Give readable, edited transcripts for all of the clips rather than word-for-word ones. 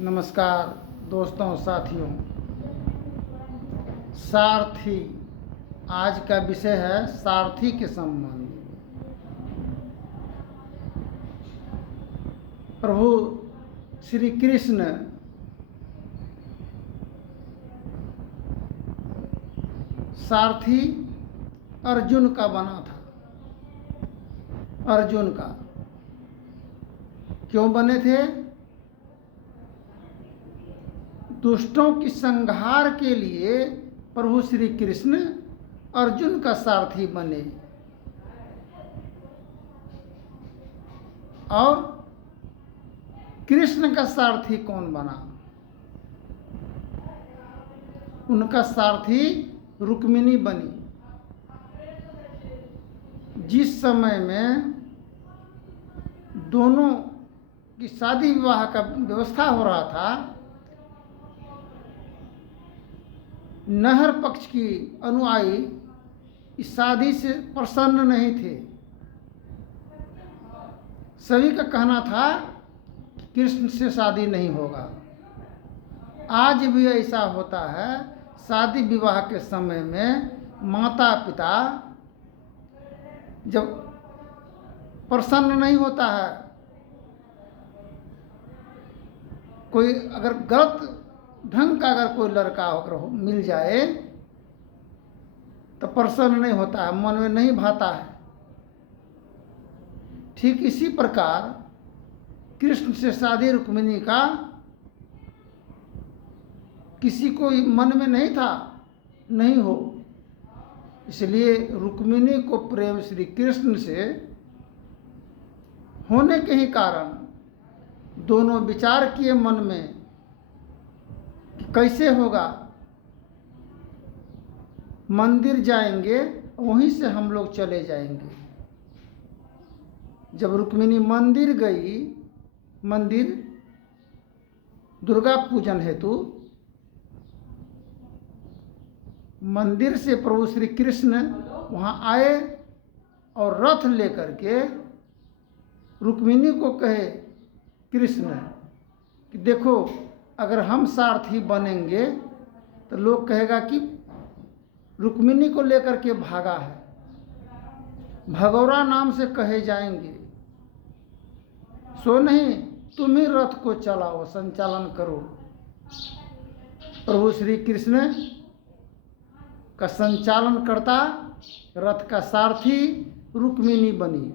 नमस्कार दोस्तों साथियों। सारथी आज का विषय है, सारथी के संबंध। प्रभु श्री कृष्ण सारथी अर्जुन का बना था। अर्जुन का क्यों बने थे? दुष्टों की संहार के लिए प्रभु श्री कृष्ण अर्जुन का सारथी बने। और कृष्ण का सारथी कौन बना? उनका सारथी रुक्मिणी बनी। जिस समय में दोनों की शादी विवाह का व्यवस्था हो रहा था, नहर पक्ष की अनुयायी इस शादी से प्रसन्न नहीं थे। सभी का कहना था कि कृष्ण से शादी नहीं होगा। आज भी ऐसा होता है। शादी विवाह के समय में माता पिता जब प्रसन्न नहीं होता है, कोई अगर गलत ढंग का अगर कोई लड़का होकर मिल जाए तो प्रसन्न नहीं होता है, मन में नहीं भाता है। ठीक इसी प्रकार कृष्ण से शादी रुक्मिणी का किसी को मन में नहीं था, नहीं हो। इसलिए रुक्मिणी को प्रेम श्री कृष्ण से होने के ही कारण दोनों विचार किए मन में कैसे होगा। मंदिर जाएंगे, वहीं से हम लोग चले जाएंगे। जब रुक्मिणी मंदिर गई, मंदिर दुर्गा पूजन हेतु, मंदिर से प्रभु श्री कृष्ण वहाँ आए और रथ लेकर के रुक्मिणी को कहे कृष्ण कि देखो, अगर हम सारथी बनेंगे तो लोग कहेगा कि रुक्मिणी को लेकर के भागा है, भगौरा नाम से कहे जाएंगे। सो नहीं, तुम ही रथ को चलाओ, संचालन करो। प्रभु श्री कृष्ण का संचालन करता रथ का सारथी रुक्मिणी बनी।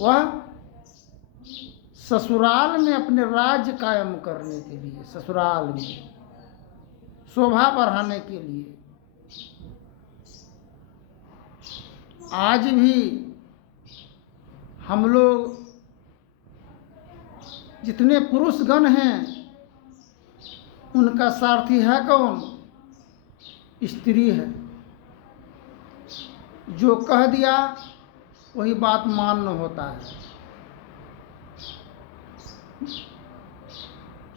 वह ससुराल में अपने राज्य कायम करने के लिए, ससुराल में शोभा बढ़ाने के लिए, आज भी हम लोग जितने पुरुषगण हैं, उनका सारथी है कौन? स्त्री है। जो कह दिया वही बात मानना होता है।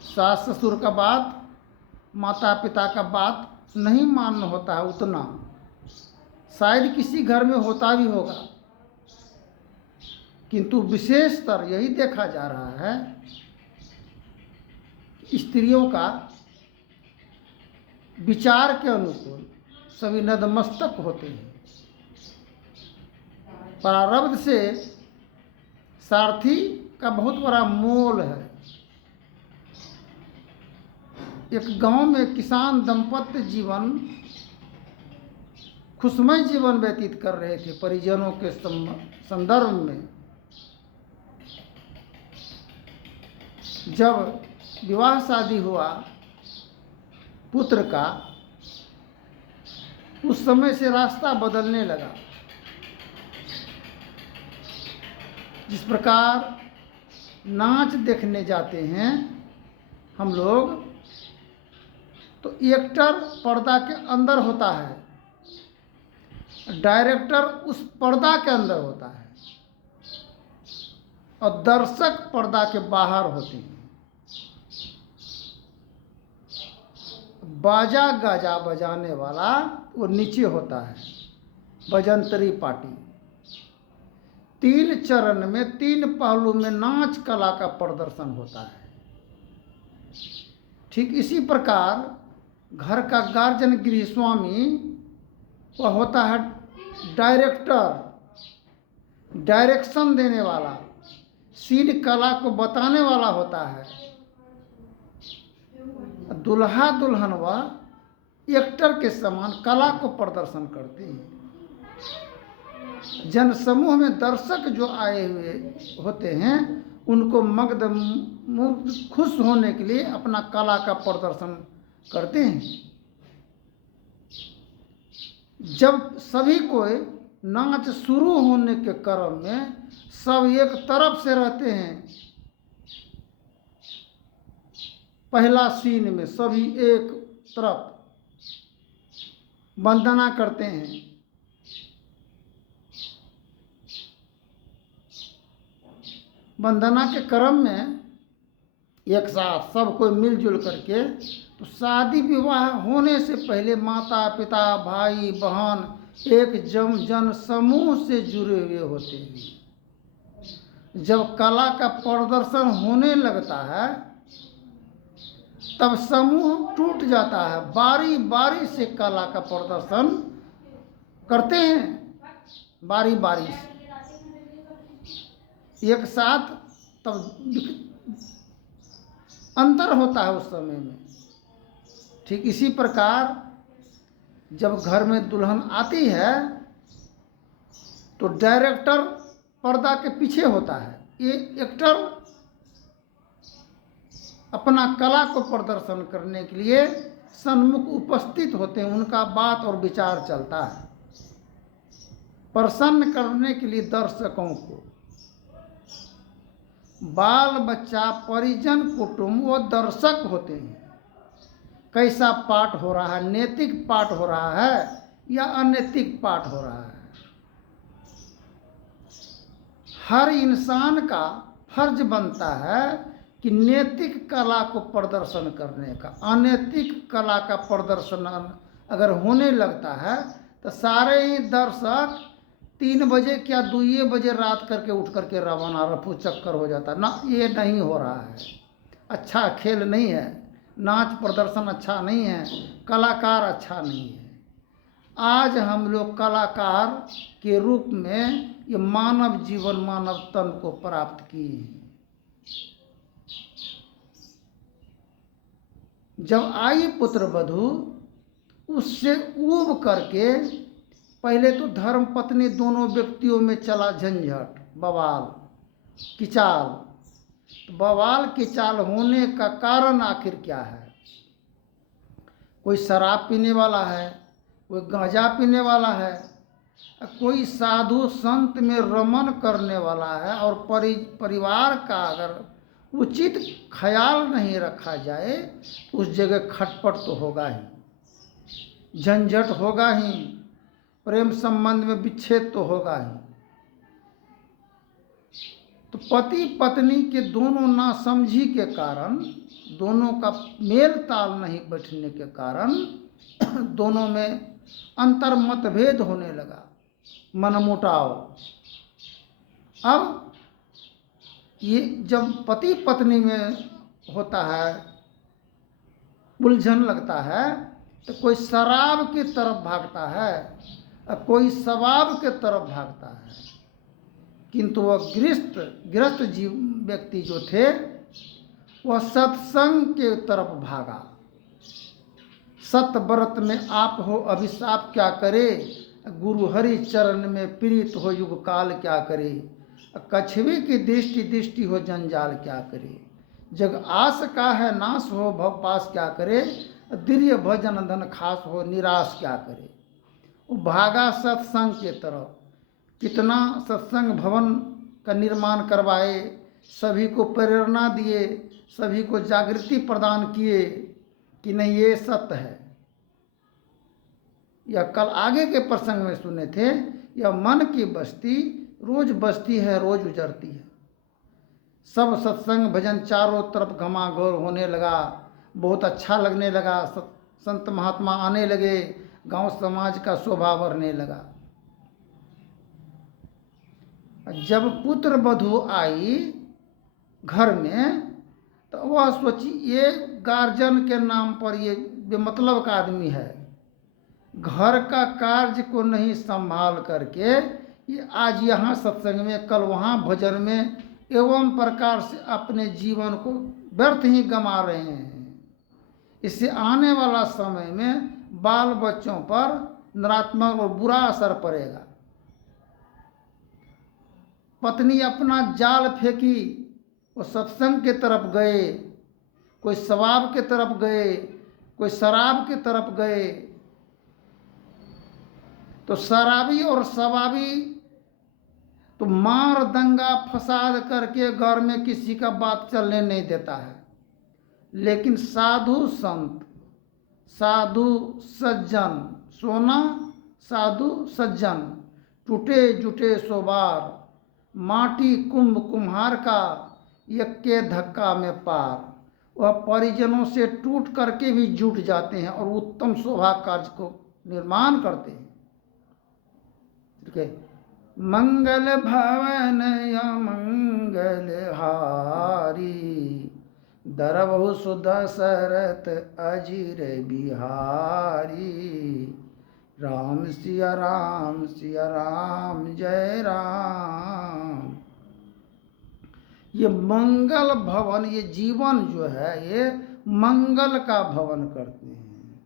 सास ससुर का बात, माता पिता का बात नहीं मानना होता है उतना। शायद किसी घर में होता भी होगा, किंतु विशेषतर यही देखा जा रहा है, स्त्रियों का विचार के अनुकूल सभी नतमस्तक होते हैं। प्रारब्ध से सारथी का बहुत बड़ा मोल है। एक गांव में किसान दंपत्ति जीवन खुशमय जीवन व्यतीत कर रहे थे परिजनों के संदर्भ में। जब विवाह शादी हुआ पुत्र का, उस समय से रास्ता बदलने लगा। जिस प्रकार नाच देखने जाते हैं हम लोग, तो एक्टर पर्दा के अंदर होता है, डायरेक्टर उस पर्दा के अंदर होता है, और दर्शक पर्दा के बाहर होते हैं। बाजा गाजा बजाने वाला वो नीचे होता है, बजंतरी पार्टी। तीन चरण में, तीन पहलू में नाच कला का प्रदर्शन होता है। ठीक इसी प्रकार घर का गार्जियन गृहस्वामी वह होता है डायरेक्टर, डायरेक्शन देने वाला, सीन कला को बताने वाला होता है। दुल्हा दुल्हन वह एक्टर के समान कला को प्रदर्शन करते हैं। जनसमूह में दर्शक जो आए हुए होते हैं उनको मग्ध मुग्ध खुश होने के लिए अपना कला का प्रदर्शन करते हैं। जब सभी को नाच शुरू होने के क्रम में सब एक तरफ से रहते हैं, पहला सीन में सभी एक तरफ वंदना करते हैं। वंदना के क्रम में एक साथ सब कोई मिलजुल करके, तो शादी विवाह होने से पहले माता पिता भाई बहन एक जन समूह से जुड़े हुए होते हैं। जब कला का प्रदर्शन होने लगता है तब समूह टूट जाता है, बारी बारी से कला का प्रदर्शन करते हैं, बारी बारी से एक साथ, तब अंतर होता है उस समय में। ठीक इसी प्रकार जब घर में दुल्हन आती है तो डायरेक्टर पर्दा के पीछे होता है, ये एक्टर अपना कला को प्रदर्शन करने के लिए सन्मुख उपस्थित होते हैं, उनका बात और विचार चलता है प्रसन्न करने के लिए दर्शकों को। बाल बच्चा परिजन कुटुंब वो दर्शक होते हैं। कैसा पाठ हो रहा है, नैतिक पाठ हो रहा है या अनैतिक पाठ हो रहा है। हर इंसान का फर्ज बनता है कि नैतिक कला को प्रदर्शन करने का। अनैतिक कला का प्रदर्शन अगर होने लगता है तो सारे ही दर्शक 3 बजे क्या 2 बजे रात करके उठ करके रवाना, रफू चक्कर हो जाता ना। ये नहीं हो रहा है, अच्छा खेल नहीं है, नाच प्रदर्शन अच्छा नहीं है, कलाकार अच्छा नहीं है। आज हम लोग कलाकार के रूप में ये मानव जीवन, मानव तन को प्राप्त किए हैं। जब आई पुत्र वधू, उससे ऊब करके पहले तो धर्म पत्नी दोनों व्यक्तियों में चला झंझट, बवाल किचाल। तो बवाल किचाल होने का कारण आखिर क्या है? कोई शराब पीने वाला है, कोई गांजा पीने वाला है, कोई साधु संत में रमन करने वाला है। और परिवार का अगर उचित ख्याल नहीं रखा जाए तो उस जगह खटपट तो होगा ही, झंझट होगा ही, प्रेम संबंध में विच्छेद तो होगा ही। तो पति पत्नी के दोनों नासमझी के कारण, दोनों का मेल ताल नहीं बैठने के कारण दोनों में अंतर मतभेद होने लगा, मनमुटाव। अब ये जब पति पत्नी में होता है, उलझन लगता है, तो कोई शराब की तरफ भागता है और कोई शबाब के तरफ भागता है। किंतु वह गृहस्थ जीव व्यक्ति जो थे वह सत्संग के तरफ भागा। सत व्रत में आप हो अभिशाप क्या करे, गुरु हरि चरण में प्रीत हो युग काल क्या करे। कछुए की दृष्टि दृष्टि हो जंजाल क्या करे। जग आस का है नाश हो भव पास क्या करे। दीर्घ भजन धन खास हो निराश क्या करे। वो भागा सत्संग के तरफ। कितना सत्संग भवन का निर्माण करवाए, सभी को प्रेरणा दिए, सभी को जागृति प्रदान किए कि नहीं ये सत्य है। या कल आगे के प्रसंग में सुने थे, यह मन की बस्ती रोज बसती है, रोज उजड़ती है। सब सत्संग भजन चारों तरफ घमाघोर होने लगा, बहुत अच्छा लगने लगा, संत महात्मा आने लगे, गांव समाज का शोभा बढ़ने लगा। जब पुत्र वधू आई घर में तो वह सोची ये गार्जियन के नाम पर ये बेमतलब का आदमी है, घर का कार्य को नहीं संभाल करके ये आज यहाँ सत्संग में, कल वहाँ भजन में, एवं प्रकार से अपने जीवन को व्यर्थ ही गंवा रहे हैं। इससे आने वाला समय में बाल बच्चों पर नकारात्मक और बुरा असर पड़ेगा। पत्नी अपना जाल फेंकी, वो सत्संग के तरफ गए, कोई शराब के तरफ गए, कोई शराब के तरफ गए, तो शराबी और शबाबी तो मार दंगा फसाद करके घर में किसी का बात चलने नहीं देता है। लेकिन साधु संत, साधु सज्जन, सोना साधु सज्जन, टूटे जुटे सोबार, माटी कुंभ कुम्हार का, यक्के धक्का में पार। वह परिजनों से टूट करके भी जुट जाते हैं और उत्तम शोभा कार्य को निर्माण करते हैं। ठीक है। मंगल भवन या मंगल हारी, दरबहु सुदशरथ अजिर बिहारी। राम सिया राम जय राम। ये मंगल भवन, ये जीवन जो है ये मंगल का भवन करते हैं।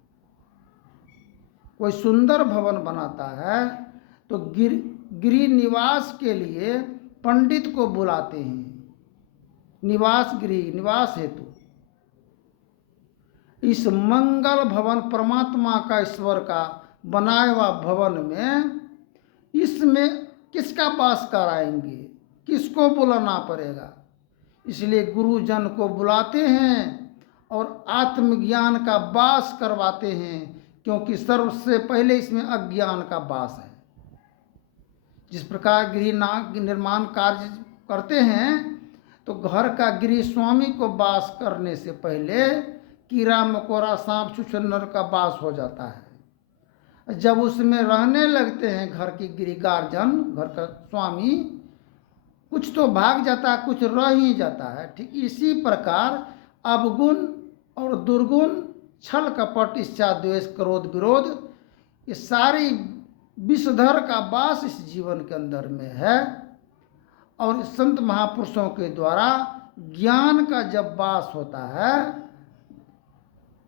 कोई सुंदर भवन बनाता है तो गृह निवास के लिए पंडित को बुलाते हैं, निवास गृह निवास हेतु। इस मंगल भवन परमात्मा का, ईश्वर का बनाया हुआ भवन में, इसमें किसका वास कराएंगे, किसको बुलाना पड़ेगा? इसलिए गुरुजन को बुलाते हैं और आत्मज्ञान का वास करवाते हैं, क्योंकि सबसे पहले इसमें अज्ञान का वास है। जिस प्रकार गृह निर्माण कार्य करते हैं तो घर का गृह स्वामी को वास करने से पहले कीड़ा मकोड़ा सांप छुछुंदर का वास हो जाता है। जब उसमें रहने लगते हैं घर की गृह गार्जियन, घर का स्वामी, कुछ तो भाग जाता है, कुछ रह ही जाता है। ठीक इसी प्रकार अवगुण और दुर्गुण, छल कपट इच्छा द्वेष क्रोध विरोध, ये सारी विषधर का वास इस जीवन के अंदर में है। और इस संत महापुरुषों के द्वारा ज्ञान का जब वास होता है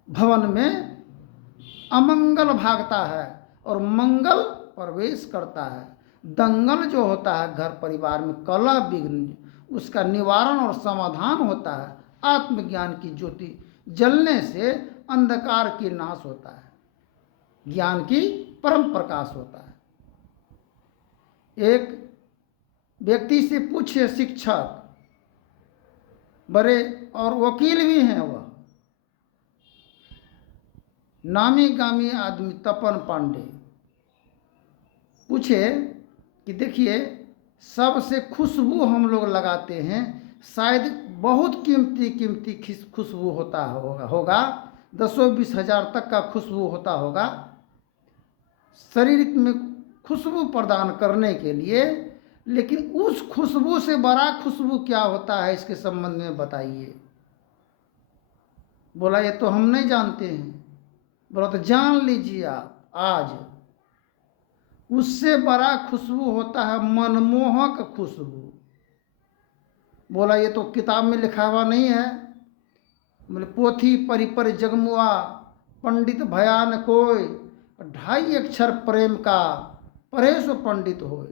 भवन में, अमंगल भागता है और मंगल प्रवेश करता है। दंगल जो होता है घर परिवार में, कलह विघ्न, उसका निवारण और समाधान होता है। आत्मज्ञान की ज्योति जलने से अंधकार की नाश होता है, ज्ञान की परम प्रकाश होता है। एक व्यक्ति से पूछे, शिक्षक बड़े और वकील भी हैं, वह नामी गामी आदमी तपन पांडे, पूछे कि देखिए सबसे खुशबू हम लोग लगाते हैं, शायद बहुत कीमती खुशबू होगा 10-20 हज़ार तक का खुशबू होता होगा शरीर में खुशबू प्रदान करने के लिए, लेकिन उस खुशबू से बड़ा खुशबू क्या होता है इसके संबंध में बताइए। बोला ये तो हम नहीं जानते हैं। बोला तो जान लीजिए आप आज, उससे बड़ा खुशबू होता है मनमोहक खुशबू। बोला ये तो किताब में लिखा हुआ नहीं है। बोले पोथी परिपर जगमुआ, पंडित भयान कोई, 2.5 अक्षर प्रेम का पढ़े सो पंडित होए।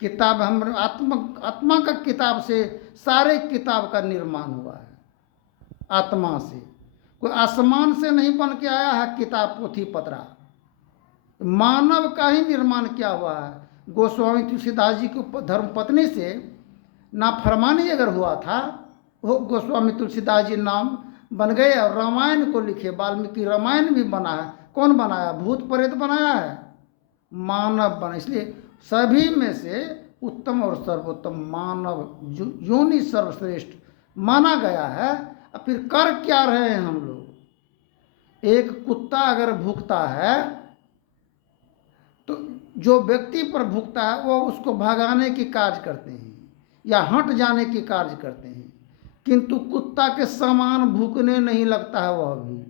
किताब हम आत्मा का किताब से सारे किताब का निर्माण हुआ है, आत्मा से। कोई आसमान से नहीं बन के आया है किताब पोथी पत्रा, मानव का ही निर्माण किया हुआ है। गोस्वामी तुलसीदास जी को धर्म पत्नी से नाफरमानी अगर हुआ था, वो गोस्वामी तुलसीदास जी नाम बन गए और रामायण को लिखे। वाल्मीकि रामायण भी बना है। कौन बनाया? भूत प्रेत बनाया है, मानव बना। इसलिए सभी में से उत्तम और सर्वोत्तम मानव योनि सर्वश्रेष्ठ माना गया है। अब फिर कर क्या रहे हैं हम लोग? एक कुत्ता अगर भूखता है तो जो व्यक्ति पर भूखता है वो उसको भगाने की कार्य करते हैं या हट जाने की कार्य करते हैं, किंतु कुत्ता के समान भूखने नहीं लगता है वह भी।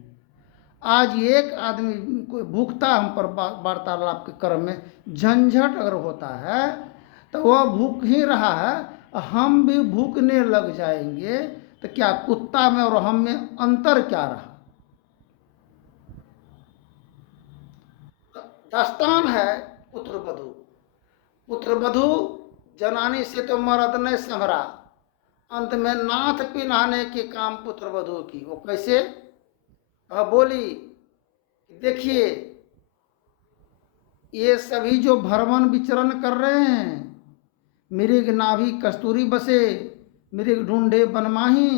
आज एक आदमी कोई भूखता हम पर वार्तालाप के क्रम में झंझट अगर होता है तो वह भूख ही रहा है, हम भी भूखने लग जाएंगे, तो क्या कुत्ता में और हम में अंतर क्या रहा? दास्तान है पुत्रवधू। पुत्रवधू जनानी से तो मर्द ने संभरा, अंत में नाथ पिन्हाने के काम पुत्रवधू की। वो कैसे? बोली, देखिए ये सभी जो भ्रमण विचरण कर रहे हैं, मृग नाभि कस्तूरी बसे, मृग ढूंढे बनमाही,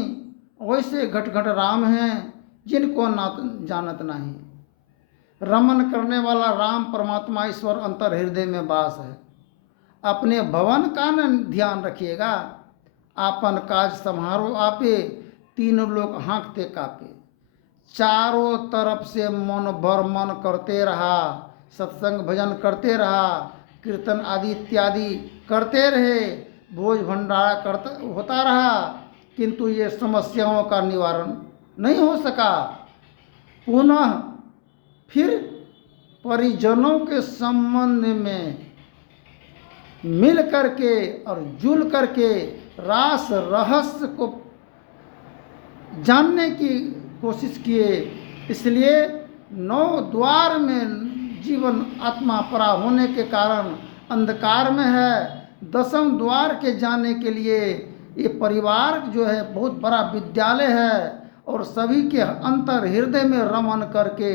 वैसे घट घट राम हैं जिनको ना जानत नहीं। रमन करने वाला राम परमात्मा ईश्वर अंतर हृदय में वास है। अपने भवन का न ध्यान रखिएगा, आपन काज संहारो आपे, तीनों लोग हाँकते कापे। चारों तरफ से मन भर मन करते रहा, सत्संग भजन करते रहा, कीर्तन आदि इत्यादि करते रहे, भोज भंडारा करता होता रहा, किंतु ये समस्याओं का निवारण नहीं हो सका। पुनः फिर परिजनों के संबंध में मिल करके और जुल करके रास रहस्य को जानने की कोशिश किए। इसलिए 9 द्वार में जीवन आत्मा परा होने के कारण अंधकार में है। 10वें द्वार के जाने के लिए ये परिवार जो है बहुत बड़ा विद्यालय है, और सभी के अंतर हृदय में रमन करके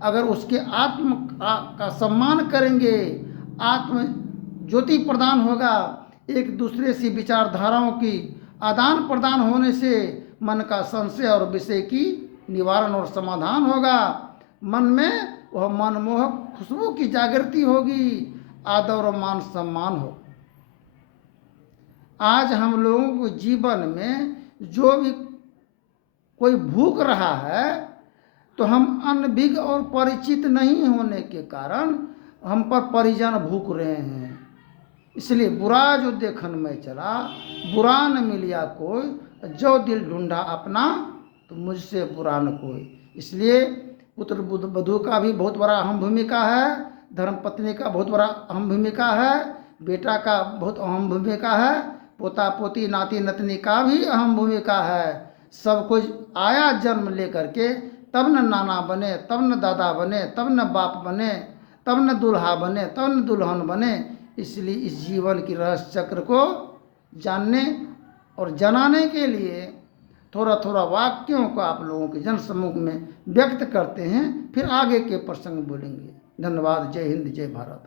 अगर उसके आत्म का सम्मान करेंगे, आत्म ज्योति प्रदान होगा, एक दूसरे से विचारधाराओं की आदान प्रदान होने से मन का संशय और विषय की निवारण और समाधान होगा। मन में वह मनमोहक खुशबू की जागृति होगी, आदर और मान सम्मान हो। आज हम लोगों को जीवन में जो भी कोई भूख रहा है, तो हम अनभिज्ञ और परिचित नहीं होने के कारण हम पर परिजन भूख रहे हैं। इसलिए बुरा जो देखन में चला, बुरा न मिलिया कोई, जो दिल ढूंढा अपना, तो मुझसे बुरा न कोई। इसलिए पुत्र वधू का भी बहुत बड़ा अहम भूमिका है, धर्मपत्नी का बहुत बड़ा अहम भूमिका है, बेटा का बहुत अहम भूमिका है, पोता पोती नाती नतनी का भी अहम भूमिका है। सब कुछ आया जन्म लेकर के, तब न नाना बने, तब न दादा बने, तब न बाप बने, तब न दूल्हा बने, तब न दुल्हन बने। इसलिए इस जीवन की रहस्य चक्र को जानने और जनाने के लिए थोड़ा थोड़ा वाक्यों को आप लोगों के जन समूह में व्यक्त करते हैं, फिर आगे के प्रसंग बोलेंगे। धन्यवाद। जय हिंद, जय भारत।